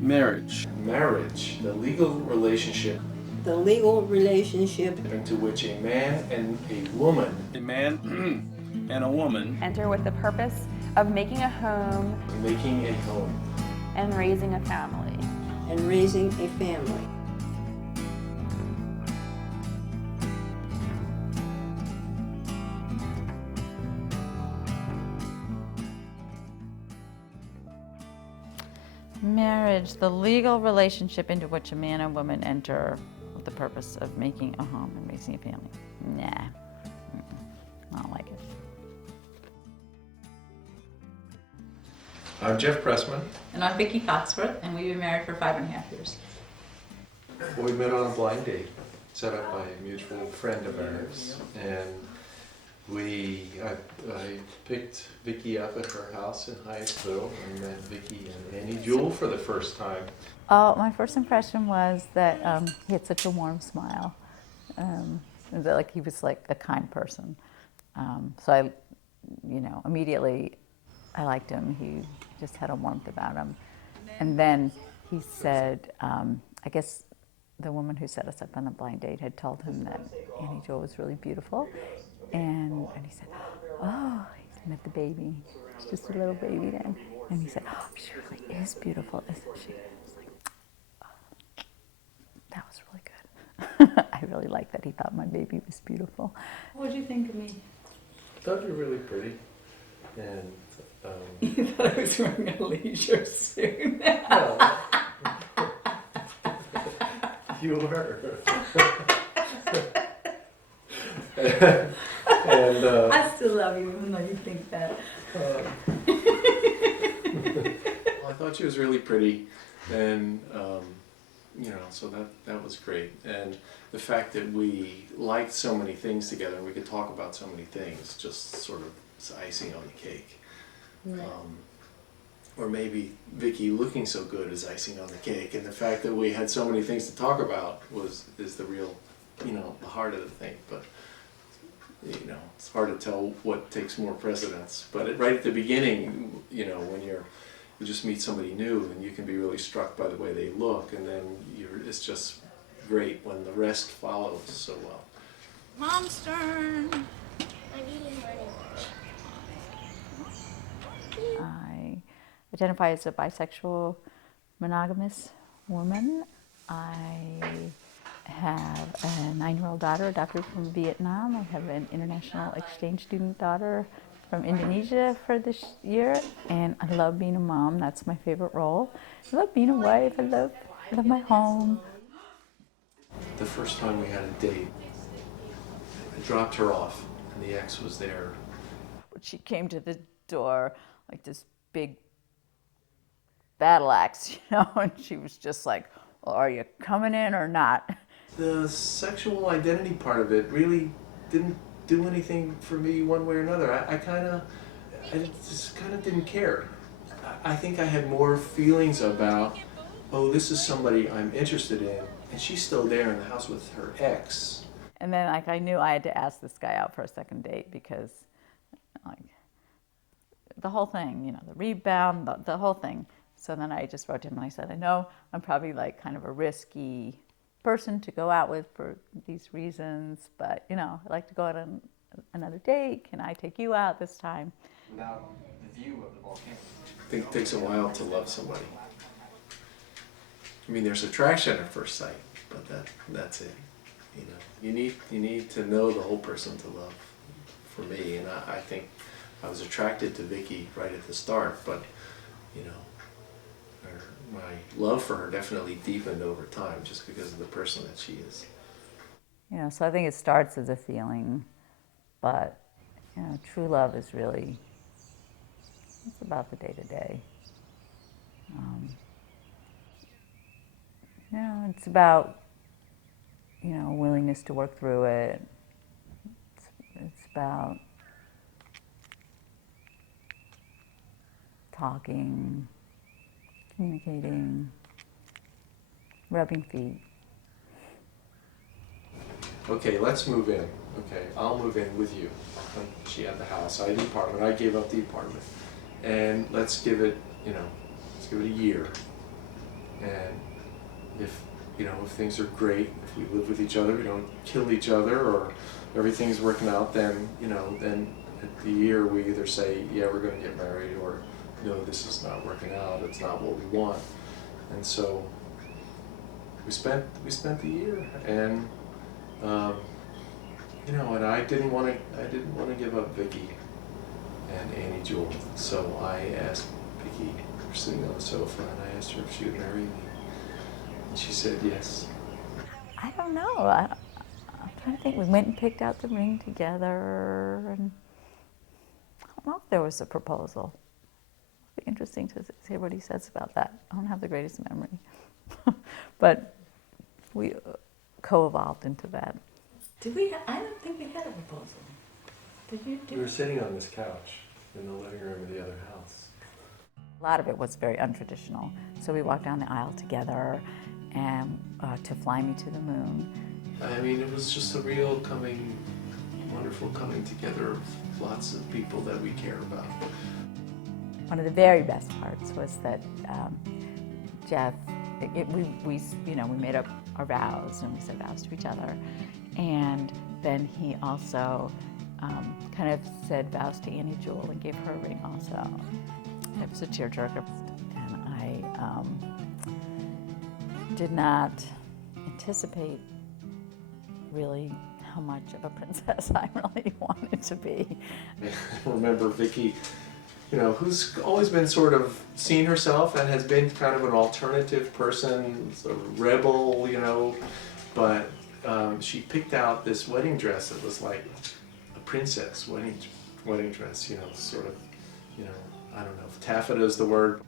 Marriage. Marriage, the legal relationship. The legal relationship Into which a man and a woman. A man and a woman. Enter with the purpose of making a home. Making a home. And raising a family. And raising a family. Marriage, the legal relationship into which a man and woman enter with the purpose of making a home and raising a family. Nah, I don't like it. I'm Jeff Pressman. And I'm Vicki Foxworth, and we've been married for 5.5 years. We met on a blind date set up by a mutual friend of ours, and I picked Vicki up at her house in Hyattsville and met Vicki and Annie Jewell for the first time. Oh, my first impression was that he had such a warm smile. That like he was like a kind person. So I, immediately I liked him. He just had a warmth about him. And then he said, I guess the woman who set us up on the blind date had told him that Annie Jewell was really beautiful. And he said, oh, he met the baby. She's just a little baby then. And he said, oh, she really is beautiful, isn't she? I was like, oh, that was really good. I really liked that he thought my baby was beautiful. What did you think of me? I thought you were really pretty. And you thought I was wearing a leisure suit. well, you were. And I still love you, even though you think that. I thought she was really pretty, and so that was great. And the fact that we liked so many things together, and we could talk about so many things, just sort of is icing on the cake. Right. Or maybe Vicki looking so good is icing on the cake, and the fact that we had so many things to talk about is the real, the heart of the thing. But it's hard to tell what takes more precedence. But right at the beginning, when you just meet somebody new, and you can be really struck by the way they look, and then it's just great when the rest follows so well. Mom's turn. I identify as a bisexual, monogamous woman. I have a 9-year-old daughter adopted from Vietnam. I have an international exchange student daughter from Indonesia for this year, and I love being a mom. That's my favorite role. I love being a wife. I love my home. The first time we had a date, I dropped her off, and the ex was there. She came to the door like this big battle axe, and she was just like, well, are you coming in or not? The sexual identity part of it really didn't do anything for me one way or another. I just kind of didn't care. I think I had more feelings about, oh, this is somebody I'm interested in, and she's still there in the house with her ex. And then I knew I had to ask this guy out for a second date because the whole thing, the rebound, the whole thing. So then I just wrote to him and I said, I know I'm probably kind of a risky person to go out with for these reasons, but I'd like to go out on another date. Can I take you out this time? Now, the view of the volcano. I think it takes a while to love somebody. I mean, there's attraction at first sight, but that's it. You need to know the whole person to love. For me, and I think I was attracted to Vicki right at the start, but my love for her definitely deepened over time just because of the person that she is. So I think it starts as a feeling, but true love is really, it's about the day-to-day. It's about willingness to work through it. It's about talking, communicating, rubbing feet. Okay, let's move in. okay, I'll move in with you. She had the house, I had the apartment, I gave up the apartment. And let's give it, let's give it a year. And if things are great, if we live with each other, we don't kill each other, or everything's working out, then, then at the year we either say, yeah, we're going to get married, or no, this is not working out, it's not what we want. And so we spent the year, and and I didn't want to give up Vicky and Annie Jewel, so I asked Vicky, we were sitting on the sofa, and I asked her if she would marry me, and she said yes. I don't know. I'm trying to think. We went and picked out the ring together, and I don't know if there was a proposal. It'd be interesting to hear what he says about that. I don't have the greatest memory, but we co-evolved into that. Did we? I don't think we had a proposal. Did you do? We were sitting on this couch in the living room of the other house. A lot of it was very untraditional. So we walked down the aisle together, and to Fly Me to the Moon. I mean, it was just a real wonderful coming together of lots of people that we care about. One of the very best parts was that Jeff, we made up our vows, and we said vows to each other, and then he also kind of said vows to Annie Jewel and gave her a ring also. It was a tearjerker, and I did not anticipate really how much of a princess I really wanted to be. I remember Vicky, who's always been sort of seen herself and has been kind of an alternative person, sort of rebel, but she picked out this wedding dress that was like a princess wedding dress, sort of, I don't know if taffeta is the word.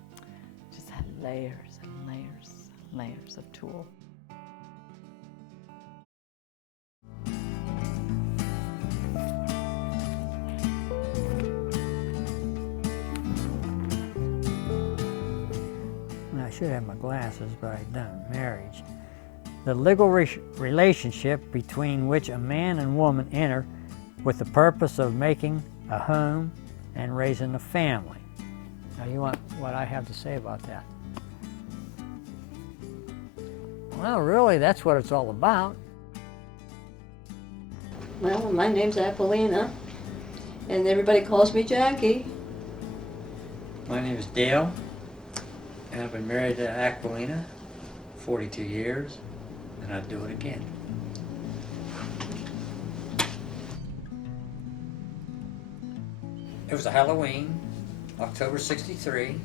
Just had layers and layers and layers of tulle. I should have my glasses, but I don't. Marriage. The legal relationship between which a man and woman enter with the purpose of making a home and raising a family. Now you want what I have to say about that? Well, really, that's what it's all about. Well, my name's Aquilina, and everybody calls me Jackie. My name is Dale, and I've been married to Aquilina 42 years, and I'd do it again. It was a Halloween, October '63.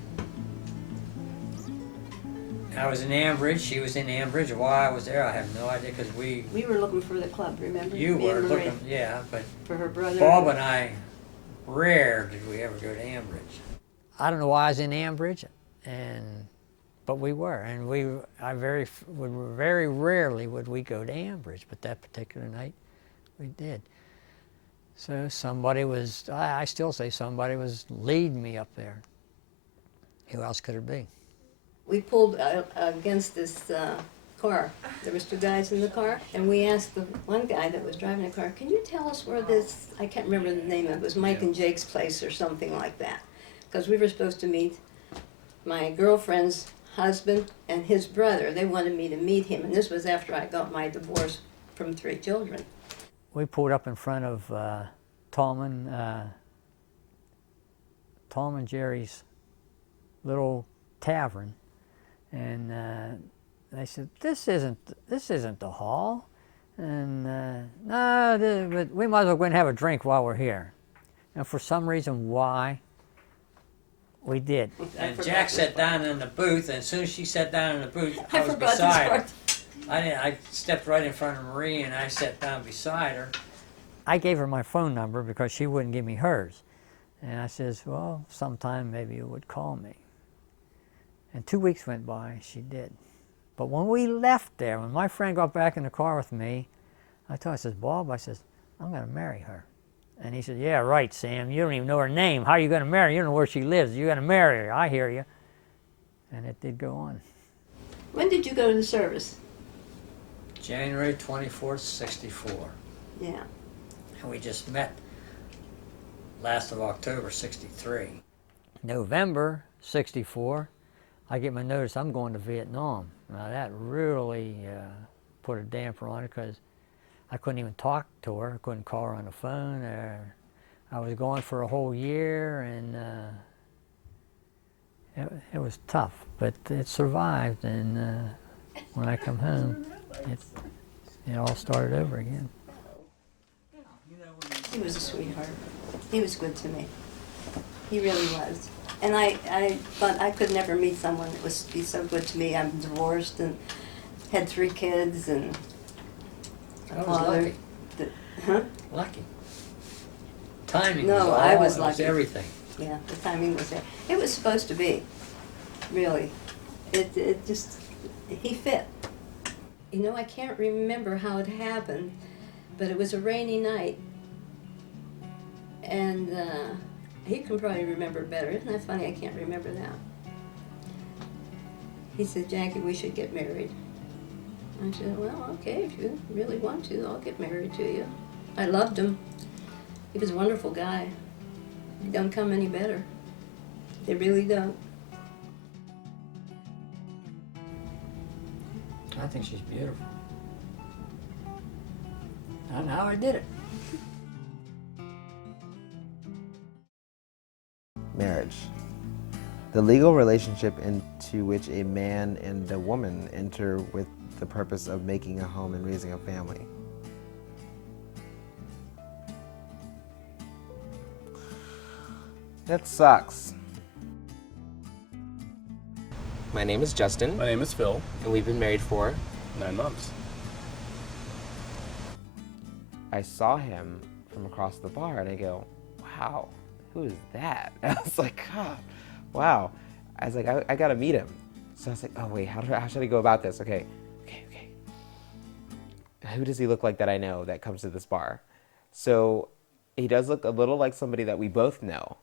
I was in Ambridge, she was in Ambridge. Why I was there, I have no idea, because we were looking for the club, remember? you Me were and Marie, looking, yeah, but for her brother. Bob and I, rare did we ever go to Ambridge. I don't know why I was in Ambridge, but we were, and very rarely would we go to Ambridge, but that particular night we did. So somebody was, I still say somebody was leading me up there. Who else could it be? We pulled against this car. There was two guys in the car, and we asked the one guy that was driving the car, can you tell us where this, I can't remember the name of it, it was Mike and Jake's place or something like that. Because we were supposed to meet my girlfriend's husband and his brother. They wanted me to meet him, and this was after I got my divorce from 3 children. We pulled up in front of Tallman Jerry's little tavern, and they said, "This isn't the hall," and no, but we might as well go and have a drink while we're here. And for some reason, why? We did. And Jack sat down in the booth, and as soon as she sat down in the booth, I was beside her. I stepped right in front of Marie, and I sat down beside her. I gave her my phone number because she wouldn't give me hers. And I says, well, sometime maybe you would call me. And 2 weeks went by, she did. But when we left there, when my friend got back in the car with me, I told him, I says, Bob, I says, I'm going to marry her. And he said, yeah, right, Sam. You don't even know her name. How are you going to marry her? You don't know where she lives. You're going to marry her. I hear you. And it did go on. When did you go to the service? January 24th, '64. Yeah. And we just met last of October, 63. November 64, I get my notice I'm going to Vietnam. Now that really put a damper on it because I couldn't even talk to her. I couldn't call her on the phone. I was gone for a whole year, and it was tough, but it survived. And when I come home, it all started over again. He was a sweetheart. He was good to me. He really was. And I thought I could never meet someone that was be so good to me. I'm divorced and had 3 kids and I was father. lucky. Huh? Lucky. Timing No, was all, I was it lucky. everything. Yeah, the timing was there. It was supposed to be, really. It just, he fit. You know, I can't remember how it happened, but it was a rainy night. And he can probably remember better. Isn't that funny? I can't remember now. He said, Jackie, we should get married. I said, well, okay, if you really want to, I'll get married to you. I loved him. He was a wonderful guy. He don't come any better. They really don't. I think she's beautiful. I don't know how I did it. Marriage. The legal relationship into which a man and a woman enter with the purpose of making a home and raising a family. That sucks. My name is Justin, My name is Phil. and we've been married for... 9 months. I saw him from across the bar, and I go, wow, who is that? I was like, God, wow. I was like, I gotta meet him. So I was like, oh wait, how should I go about this? Okay. Who does he look like that I know that comes to this bar? So he does look a little like somebody that we both know.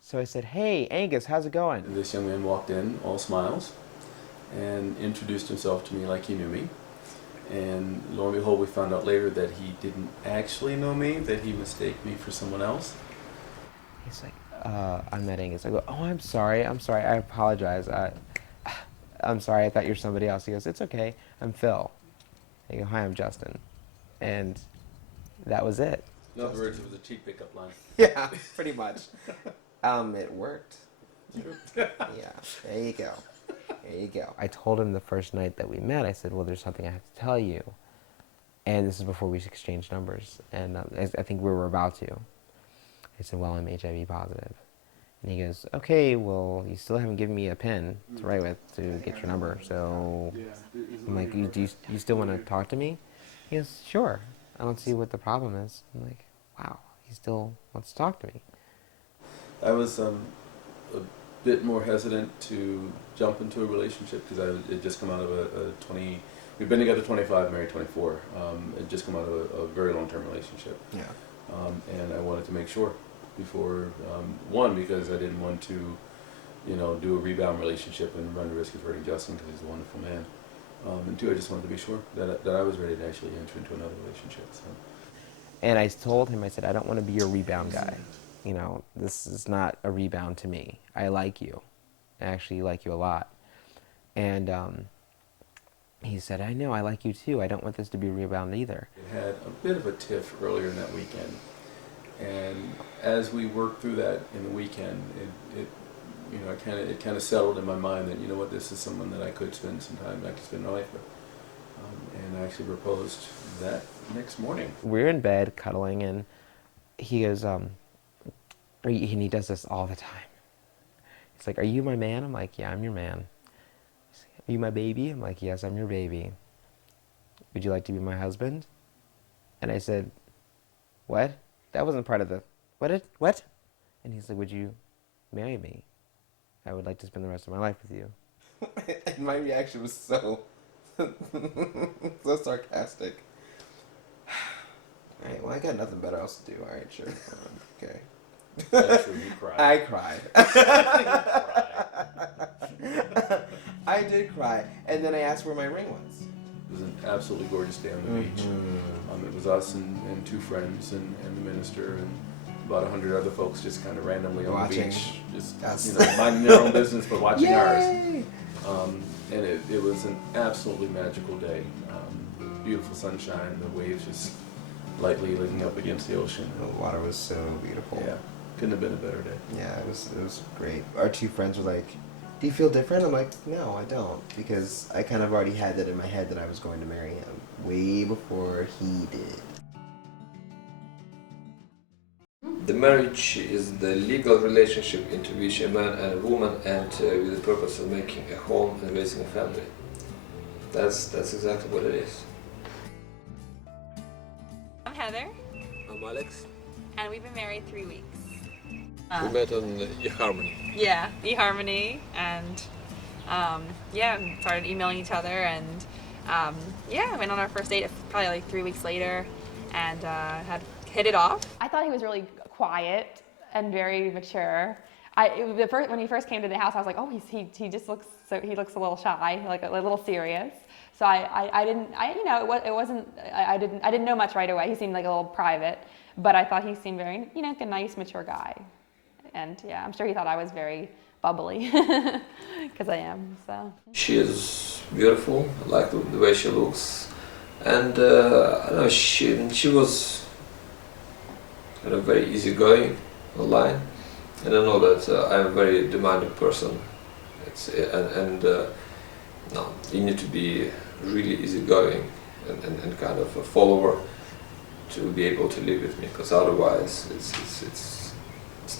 So I said, hey, Angus, how's it going? This young man walked in, all smiles, and introduced himself to me like he knew me. And lo and behold, we found out later that he didn't actually know me, that he mistook me for someone else. He's like, I'm not Angus. I go, oh, I'm sorry, I apologize. I'm sorry, I thought you were somebody else. He goes, it's okay, I'm Phil. I go, hi, I'm Justin. And that was it. In other words, it was a cheap pickup line. Yeah, pretty much. It worked. Yeah, there you go. There you go. I told him the first night that we met, I said, well, there's something I have to tell you. And this is before we exchanged numbers. And I think we were about to. I said, well, I'm HIV positive. And he goes, okay, well, you still haven't given me a pen to write with to get your number. So I'm like, do you still want to talk to me? He goes, sure. I don't see what the problem is. I'm like, wow, he still wants to talk to me. I was a bit more hesitant to jump into a relationship because I had just come out of a 20... We've been together 25, married 24. Had just come out of a very long-term relationship. Yeah. And I wanted to make sure before, one, because I didn't want to, do a rebound relationship and run the risk of hurting Justin because he's a wonderful man. And two, I just wanted to be sure that I was ready to actually enter into another relationship. So. And I told him, I said, I don't want to be your rebound guy. This is not a rebound to me. I like you. I actually like you a lot. And he said, I know, I like you too. I don't want this to be a rebound either. We had a bit of a tiff earlier in that weekend. And as we worked through that in the weekend, it kind of settled in my mind that, you know what, this is someone that I could spend some time, I could spend my life with. And I actually proposed that next morning. We're in bed cuddling, and he goes, and he does this all the time. He's like, are you my man? I'm like, yeah, I'm your man. Are you my baby? I'm like, yes, I'm your baby. Would you like to be my husband? And I said, what? That wasn't part of the, what? And he's like, would you marry me? I would like to spend the rest of my life with you. And my reaction was so sarcastic. All right, well, I got nothing better else to do. All right, sure. Okay. That's true, you cried. I cried. I did cry. And then I asked where my ring was. was an absolutely gorgeous day on the beach. It was us and two friends and the minister and about 100 other folks just kind of randomly on Watching the beach, just us. minding their own business but watching Yay! ours. And it was an absolutely magical day. Beautiful sunshine, the waves just lightly licking up against the ocean. The water was so beautiful. Yeah, couldn't have been a better day. Yeah, it was great. Our two friends were like, "Do you feel different?" I'm like, "No, I don't," because I kind of already had that in my head that I was going to marry him way before he did. The marriage is the legal relationship into which a man and a woman enter with the purpose of making a home and raising a family. That's exactly what it is. I'm Heather, I'm Alex. and we've been married 3 weeks. We met on eHarmony. Yeah, eHarmony, and we started emailing each other, and went on our first date probably like 3 weeks later, and had hit it off. I thought he was really quiet and very mature. When he first came to the house, I was like, oh, he just looks he looks a little shy, like a little serious. So I didn't know much right away. He seemed like a little private, but I thought he seemed very, like a nice, mature guy. And yeah, I'm sure he thought I was very bubbly, because I am, so. She is beautiful. I like the way she looks. And I don't know, she was kind of very easygoing online. And I know that I'm a very demanding person. No, you need to be really easygoing and kind of a follower to be able to live with me, because otherwise it's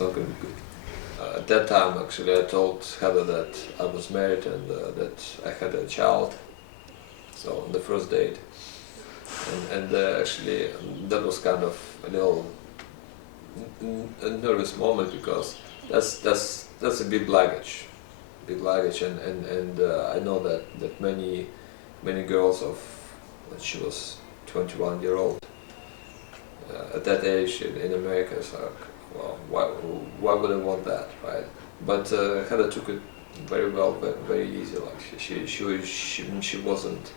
not going to be good. At that time, actually, I told Heather that I was married and that I had a child. So on the first date, and actually that was kind of a little nervous moment, because that's a big luggage, and I know that many girls of, when she was 21-year-old, at that age in America, it's like, well, why would I want that, right? But Heather took it very well, very easy. Like she wasn't,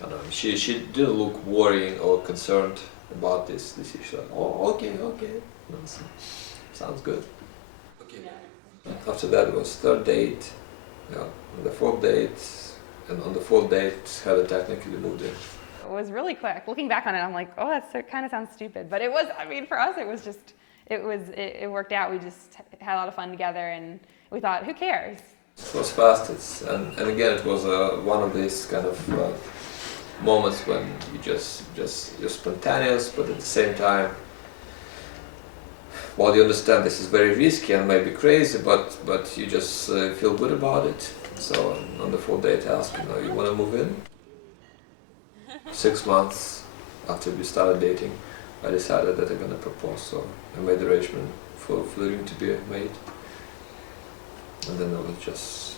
I don't know, she didn't look worrying or concerned about this issue. Like, oh, okay, sounds good. Okay. After that was third date, on the fourth date, and on the fourth date, Heather technically moved in. It was really quick. Looking back on it, I'm like, oh, that kind of sounds stupid. But it was, for us, it worked out. We just had a lot of fun together, and we thought, who cares? It was fast, and again, it was one of these kind of moments when you you're spontaneous, but at the same time, while you understand this is very risky and maybe crazy, but you just feel good about it. So on the fourth date, I asked him, you want to move in? 6 months after we started dating, I decided that I'm going to propose. So I made the arrangement for the ring to be made, and then I was just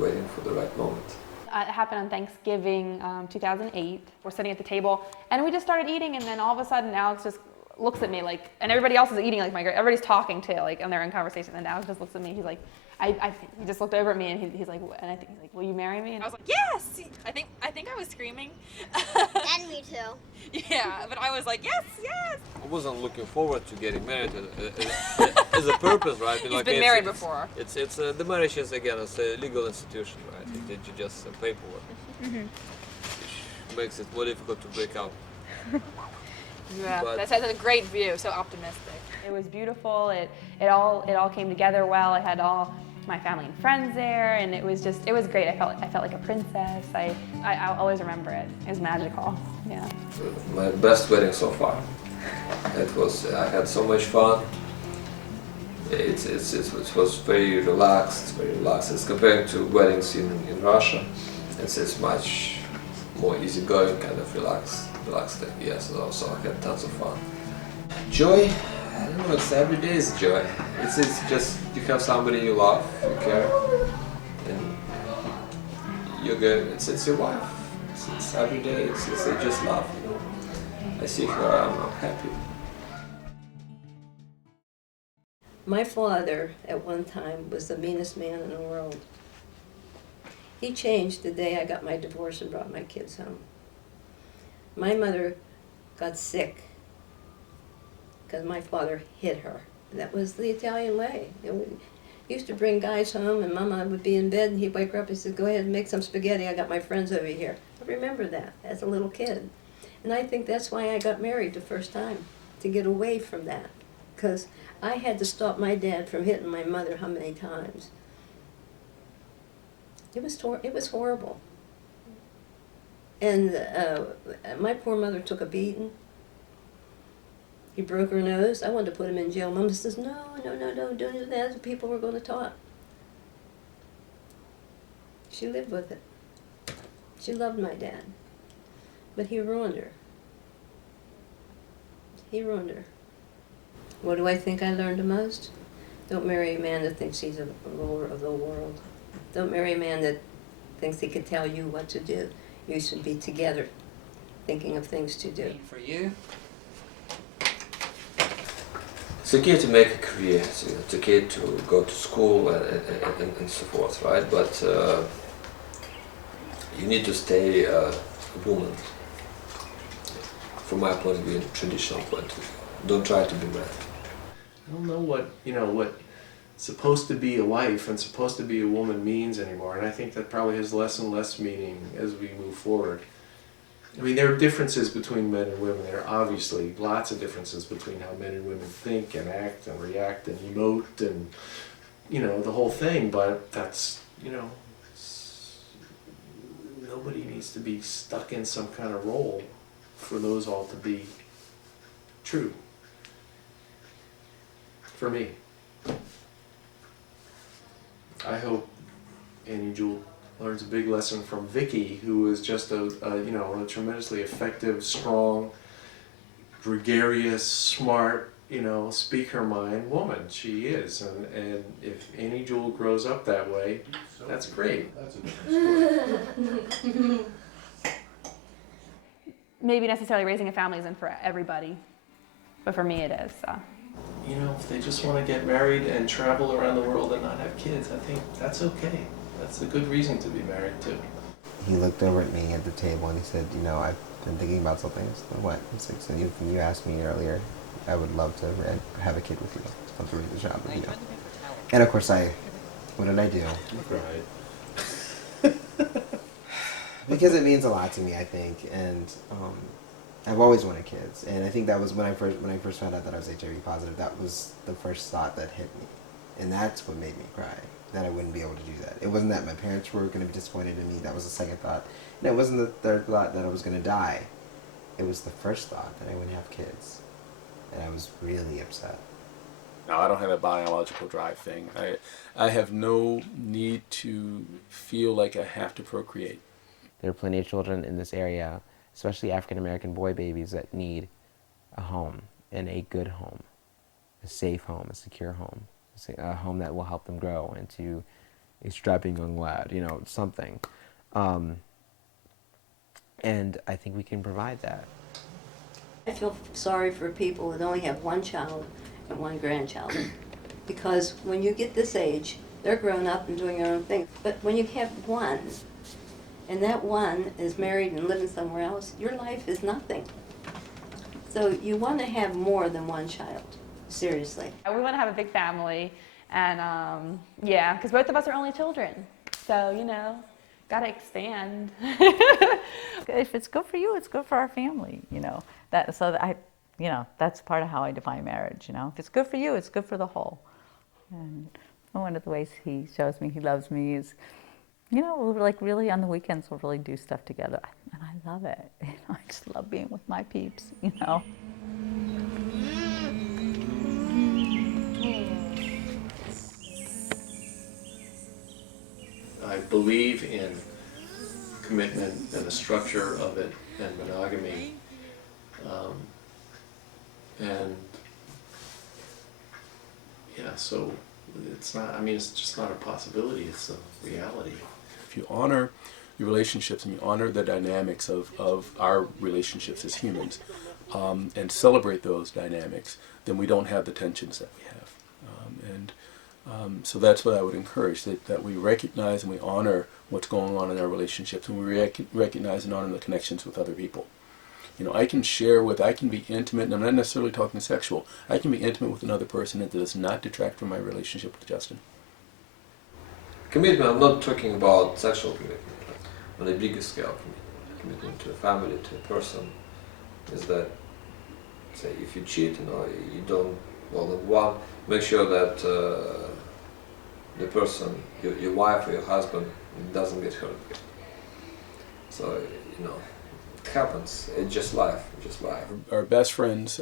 waiting for the right moment. It happened on Thanksgiving 2008. We're sitting at the table, and we just started eating, and then all of a sudden Alex just looks at me like, and everybody else is eating like everybody's talking too, like, and they're in conversation, and Alex just looks at me, he's like, he just looked over at me, and he's like, and I think he's like, will you marry me? And I was like, yes! I think I was screaming. And me too. Yeah, but I was like, yes! I wasn't looking forward to getting married as a purpose, right? He's been married before. It's the marriage is, again, it's a legal institution, right? It's just paperwork, which makes it more difficult to break up. Yeah, that's a great view. So optimistic. It was beautiful. It all came together well. I had all my family and friends there, and it was great. I felt like a princess. I'll always remember it. It was magical. Yeah. My best wedding so far. I had so much fun. It was very relaxed. It's comparing to weddings in Russia. It's much more easygoing, kind of relaxed thing. Yes, so I had tons of fun. Joy, I don't know. It's every day is joy. It's just you have somebody you love, you care, and you're good. It's your wife. It's every day. It's just love. I see her. I'm happy. My father, at one time, was the meanest man in the world. He changed the day I got my divorce and brought my kids home. My mother got sick because my father hit her. That was the Italian way. He used to bring guys home, and Mama would be in bed, and he'd wake her up and said, "Go ahead and make some spaghetti. I got my friends over here." I remember that as a little kid. And I think that's why I got married the first time, to get away from that. Because I had to stop my dad from hitting my mother how many times. It was horrible. And my poor mother took a beating. He broke her nose. I wanted to put him in jail. Mama says, no, don't do that. The people were going to talk. She lived with it. She loved my dad. But he ruined her. He ruined her. What do I think I learned the most? Don't marry a man that thinks he's a ruler of the world. Don't marry a man that thinks he can tell you what to do. You should be together, thinking of things to do. For you? It's okay to make a career, it's okay to go to school and so forth, right? But you need to stay a woman. From my point of view, traditional point of view. Don't try to be man. I don't know what supposed to be a wife and supposed to be a woman means anymore, and I think that probably has less and less meaning as we move forward. I mean, there are differences between men and women. There are obviously lots of differences between how men and women think and act and react and emote and, the whole thing, but that's, nobody needs to be stuck in some kind of role for those all to be true. For me. I hope Annie Jewel learns a big lesson from Vicky, who is just a tremendously effective, strong, gregarious, smart, speak her mind woman. She is, and if Annie Jewel grows up that way, that's great. That's a different story. Maybe necessarily raising a family isn't for everybody, but for me it is. So. If they just want to get married and travel around the world and not have kids, I think that's okay. That's a good reason to be married too. He looked over at me at the table and he said, I've been thinking about something. I said, what? He said, you asked me earlier, I would love to have a kid with you. I'd love to raise a child with you. And of course what did I do? Right. Because it means a lot to me, I think, and I've always wanted kids, and I think that was when I first found out that I was HIV positive. That was the first thought that hit me, and that's what made me cry. That I wouldn't be able to do that. It wasn't that my parents were going to be disappointed in me. That was the second thought, and it wasn't the third thought that I was going to die. It was the first thought that I wouldn't have kids, and I was really upset. No, I don't have a biological drive thing. I have no need to feel like I have to procreate. There are plenty of children in this area, especially African-American boy babies, that need a home, and a good home, a safe home, a secure home, a home that will help them grow into a strapping young lad, something. And I think we can provide that. I feel sorry for people that only have one child and one grandchild. Because when you get this age, they're grown up and doing their own thing. But when you have one, and that one is married and living somewhere else, your life is nothing. So you want to have more than one child, seriously. We want to have a big family, and because both of us are only children. So, gotta expand. If it's good for you, it's good for our family, that's part of how I define marriage, If it's good for you, it's good for the whole. And one of the ways he shows me he loves me is, really on the weekends we'll really do stuff together, and I love it. I just love being with my peeps, I believe in commitment and the structure of it and monogamy, so it's not, it's just not a possibility, it's a reality. If you honor your relationships and you honor the dynamics of our relationships as humans, and celebrate those dynamics, then we don't have the tensions that we have. So that's what I would encourage, that we recognize and we honor what's going on in our relationships, and we recognize and honor the connections with other people. You know, I can be intimate, and I'm not necessarily talking sexual. I can be intimate with another person that does not detract from my relationship with Justin. Commitment, I'm not talking about sexual commitment, but on a bigger scale commitment to a family, to a person, is that, say, if you cheat, you don't, well, then one, make sure that the person, your wife or your husband, doesn't get hurt. So, it happens. It's just life. Our best friends,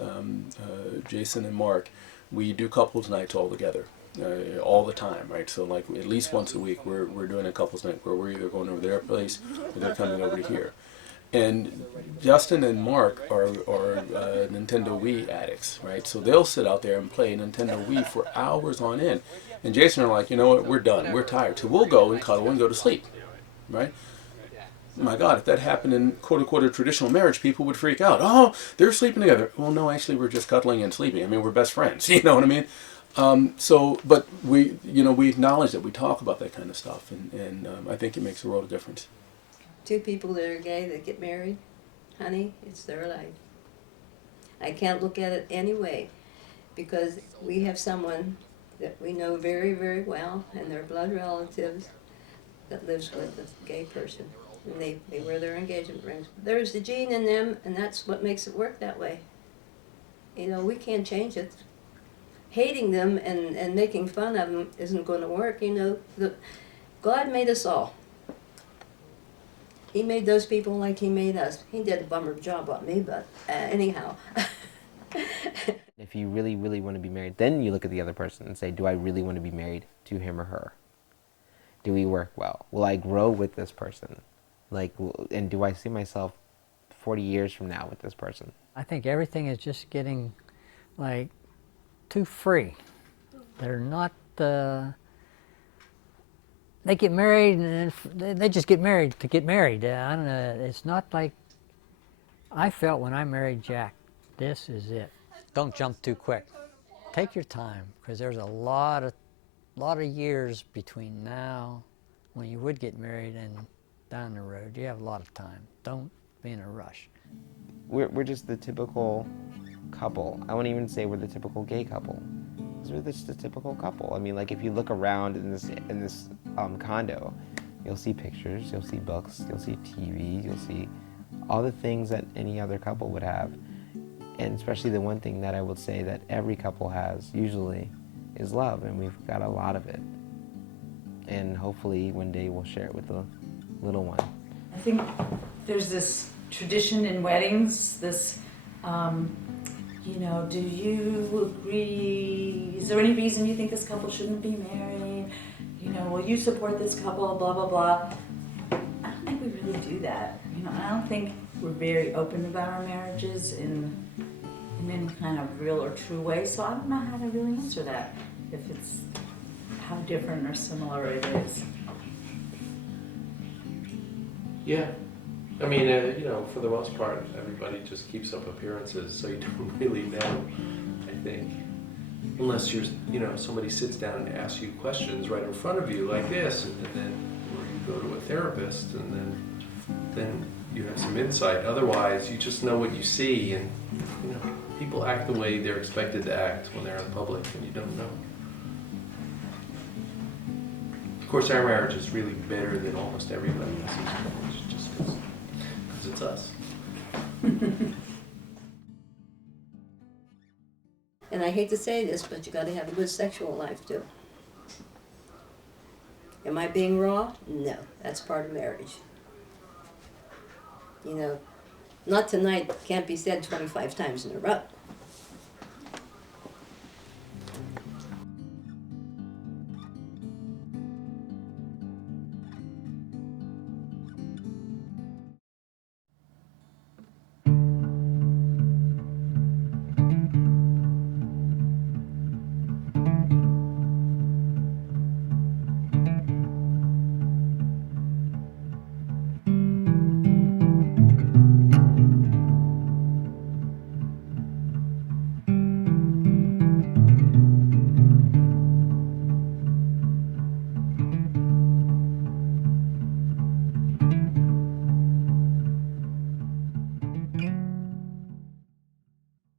Jason and Mark, we do couples nights all together, all the time, right? So like at least once a week, we're doing a couples night where we're either going over to their place or they're coming over to here. And Justin and Mark are Nintendo Wii addicts, right? So they'll sit out there and play Nintendo Wii for hours on end. And Jason are like, you know what, we're done, we're tired. So we'll go and cuddle and go to sleep, right? My God, if that happened in quote-unquote a traditional marriage, people would freak out. Oh, they're sleeping together. Well, no, actually, we're just cuddling and sleeping. I mean, we're best friends. You know what I mean? But we acknowledge that, we talk about that kind of stuff, and I think it makes a world of difference. Two people that are gay that get married, honey, it's their life. I can't look at it any way, because we have someone that we know very, very well, and they're blood relatives, that lives with a gay person. And they wear their engagement rings. There's the gene in them, and that's what makes it work that way. We can't change it. Hating them and making fun of them isn't going to work. God made us all. He made those people like he made us. He did a bummer job on me, but anyhow. If you really, really want to be married, then you look at the other person and say, do I really want to be married to him or her? Do we work well? Will I grow with this person? And do I see myself 40 years from now with this person? I think everything is just getting, too free. They're not, they get married and they just get married to get married. I don't know, it's not like I felt when I married Jack. This is it. Don't jump too quick. Take your time, because there's a lot of years between now, when you would get married, and down the road. You have a lot of time. Don't be in a rush. We're just the typical couple. I won't even say we're the typical gay couple. We're just a typical couple. I mean, if you look around in this condo, you'll see pictures, you'll see books, you'll see TV, you'll see all the things that any other couple would have. And especially the one thing that I would say that every couple has usually is love, and we've got a lot of it. And hopefully one day we'll share it with the little one. I think there's this tradition in weddings, this, do you agree, is there any reason you think this couple shouldn't be married? Will you support this couple, blah, blah, blah. I don't think we really do that. I don't think we're very open about our marriages in any kind of real or true way, so I don't know how to really answer that, if it's how different or similar it is. Yeah. I mean, for the most part, everybody just keeps up appearances, so you don't really know, I think. Unless somebody sits down and asks you questions right in front of you like this, and then or you go to a therapist, and then you have some insight. Otherwise, you just know what you see, and people act the way they're expected to act when they're in public, and you don't know. Of course, our marriage is really better than almost everybody else's marriage, just because it's us. And I hate to say this, but you got to have a good sexual life too. Am I being raw? No, that's part of marriage. Not tonight can't be said 25 times in a row.